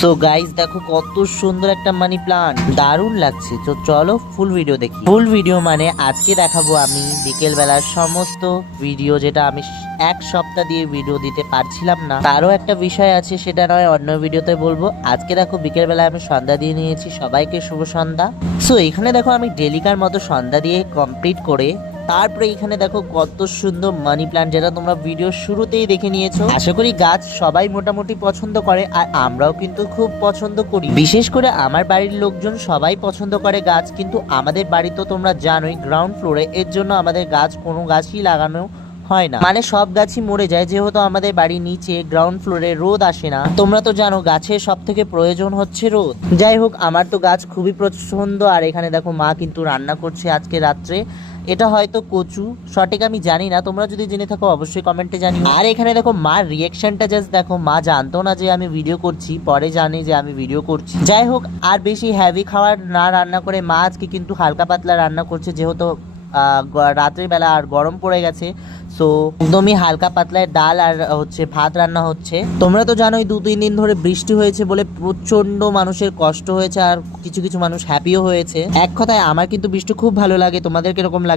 So guys দেখো কত সুন্দর একটা মানি প্লান্ট, দারুণ লাগছে। তো চলো ফুল ভিডিও দেখি। ফুল ভিডিও মানে আজকে দেখাবো আমি বিকেল বেলার সমস্ত ভিডিও, যেটা আমি এক সপ্তাহ দিয়ে ভিডিও দিতে পারছিলাম না। তারও একটা বিষয় আছে, সেটা নয় অন্য ভিডিওতে বলবো। আজকে দেখো বিকেল বেলা আমি সন্ধ্যা দিয়ে নিয়েছি, সবাইকে শুভ সন্ধ্যা। সো এখানে দেখো আমি ডেলিকার মতো সন্ধ্যা দিয়ে কমপ্লিট করে তারপরে এখানে দেখো কত সুন্দর মানি প্ল্যান্ট, যেটা তোমরা ভিডিও শুরুতেই দেখে নিয়েছো। আশা করি গাছ সবাই মোটামুটি পছন্দ করে, আর আমরাও কিন্তু খুব পছন্দ করি। বিশেষ করে আমার বাড়ির লোকজন সবাই পছন্দ করে গাছ, কিন্তু আমাদের বাড়ি তো তোমরা জানোই গ্রাউন্ড ফ্লোরে, এর জন্য আমাদের গাছ কোনো গাছই লাগানো হয় না, মানে সব গাছই মরে যায়, যেহেতু আমাদের বাড়ির নিচে গ্রাউন্ড ফ্লোরে রোদ আসে না। তোমরা তো জানো গাছের সব থেকে প্রয়োজন হচ্ছে রোদ। যাই হোক, আমার তো গাছ খুবই পছন্দ। আর এখানে দেখো মা কিন্তু রান্না করছে আজকে রাত্রে, এটা হয়তো কচু, সঠিক আমি জানি না, তোমরা যদি জেনে থাকো অবশ্যই কমেন্টে জানিও। আর এখানে দেখো মার রিয়াকশনটা জাস্ট দেখো, মা জানতো না যে আমি ভিডিও করছি, পরে জানে যে আমি ভিডিও করছি। যাই হোক, আর বেশি হেভি খাবার না রান্না করে মা আজকে কিন্তু হালকা পাতলা রান্না করছে, যেহেতু রাত্রের বেলা আর গরম পড়ে গেছে। সো একদমই হালকা পাতলায় ডাল আর হচ্ছে ভাত রান্না হচ্ছে। তোমরা তো জানোই 2-3 দিন ধরে বৃষ্টি হয়েছে বলে প্রচন্ড মানুষের কষ্ট হয়েছে, আর কিছু কিছু মানুষ হ্যাপিও হয়েছে। এক কথায় আমার কিন্তু বৃষ্টি খুব ভালো লাগে। তোমাদের কিরকম লাগে?